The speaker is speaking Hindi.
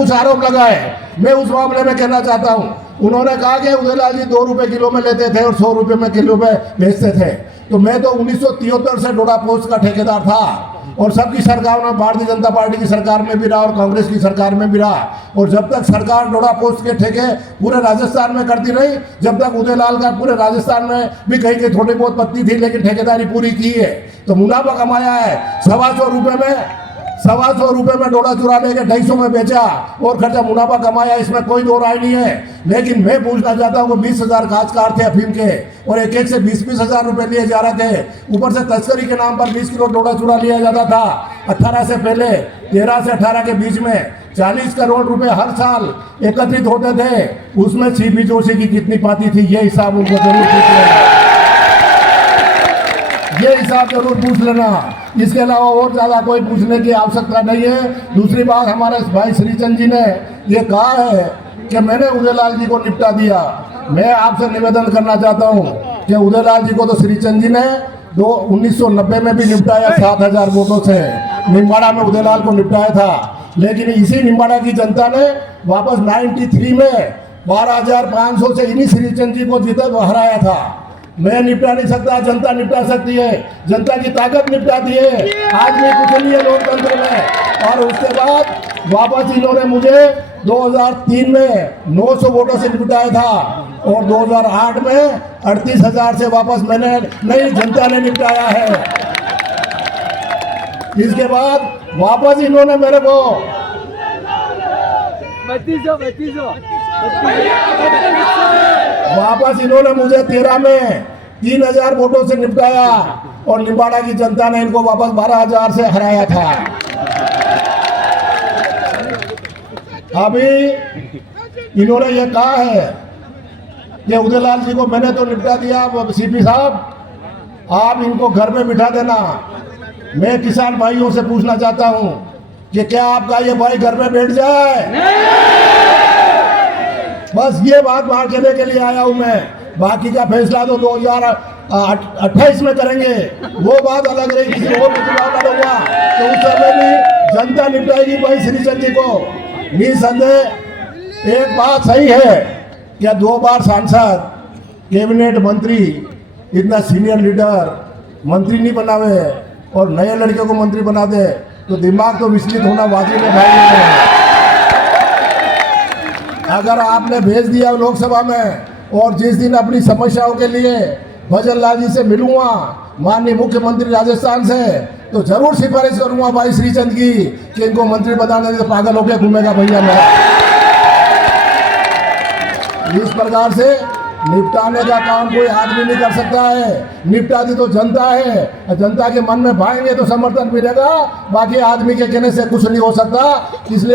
कुछ आरोप लगाए। मैं उस मामले में कहना चाहता हूँ, उन्होंने कहा कि उदयलाल जी 2 रुपये किलो में लेते थे और 100 रुपये में किलो में बेचते थे। तो मैं तो 1973 से डोडा पोस्ट का ठेकेदार था और सबकी सरकार में, भारतीय जनता पार्टी की सरकार में भी रहा और कांग्रेस की सरकार में भी रहा। और जब तक सरकार डोडा पोस्ट के ठेके पूरे राजस्थान में करती रही, जब तक उदयलाल का पूरे राजस्थान में भी कहीं कहीं थोड़ी बहुत पत्ती थी, लेकिन ठेकेदारी पूरी की है। तो मुनाफा कमाया है 125 रुपये में डोडा चुरा लेके 250 में बेचा और खर्चा मुनाफा कमाया, इसमें कोई दो राय नहीं है। लेकिन मैं पूछना चाहता हूँ, 20,000 कांचकार थे अफीम के और एक एक से 20-20 हज़ार रुपये लिए जा रहे थे। ऊपर से तस्करी के नाम पर 20 किलो डोडा चुरा लिया जाता था। 18 से पहले 13 से 18 के बीच में 40 करोड़ रुपए हर साल एकत्रित होते थे। उसमें सीपी जोशी की कितनी पाती थी, ये हिसाब उनको जरूर पूछ लेना, ये हिसाब जरूर पूछ लेना। इसके अलावा और ज़्यादा कोई पूछने की आवश्यकता नहीं है। दूसरी बात, हमारे भाई श्रीचंद जी ने ये कहा है कि मैंने उदयलाल जी को निपटा दिया। मैं आपसे निवेदन करना चाहता हूँ कि उदयलाल जी को तो श्रीचंद जी ने 1990 में भी निपटाया 7,000 वोटों से। निम्बाड़ा में उदयलाल को निपटाया था, लेकिन इसी निम्बाड़ा की जनता ने वापस 93 में 12,500 से इन्हीं श्रीचंद जी को जीता हराया था। मैं निपटा नहीं सकता, जनता निपटा सकती है। जनता की ताकत निपटाती है। आज भी कुछ नहीं है लोकतंत्र में। और उसके बाद वापस इन्होंने मुझे 2003 में 900 वोटों से निपटाया था और 2008 में 38,000 से वापस मैंने नहीं, जनता ने निपटाया है। इसके बाद वापस इन्होंने मेरे को वापस इन्होंने मुझे 13 में 3,000 वोटों से निपटाया और निम्बाड़ा की जनता ने इनको वापस 12,000 से हराया था। अभी इन्होंने ये कहा है कि उदयलाल जी को मैंने तो निपटा दिया। सीपी साहब, आप इनको घर में बिठा देना। मैं किसान भाइयों से पूछना चाहता हूं कि क्या आपका ये भाई घर में बैठ जाए? बस ये बात वहां कहने के लिए आया हूं मैं। बाकी का फैसला तो 2028 में करेंगे, वो बात अलग रही। किसी और को चुनाव लड़ूंगा तो उस समय भी जनता निपटाएगी भाई श्रीचंद जी को। निसंदेह एक बात सही है, क्या 2 बार सांसद, कैबिनेट मंत्री, इतना सीनियर लीडर मंत्री नहीं बनावे और नए लड़के को मंत्री बना दे तो दिमाग तो विचलित होना वाजिब है भाई। अगर आपने भेज दिया लोकसभा में और जिस दिन अपनी समस्याओं के लिए भजन लाल जी से मिलूंगा, माननीय मुख्यमंत्री राजस्थान से, तो जरूर सिफारिश करूंगा भाई श्रीचंद की कि इनको मंत्री बनाने से पागल होकर घूमेगा भैया मेरा। इस प्रकार से निपटाने का काम कोई आदमी नहीं कर सकता है। निपटा दी तो जनता है, जनता के मन में पाएंगे तो समर्थन मिलेगा। बाकी आदमी के कहने से कुछ नहीं हो सकता। इसलिए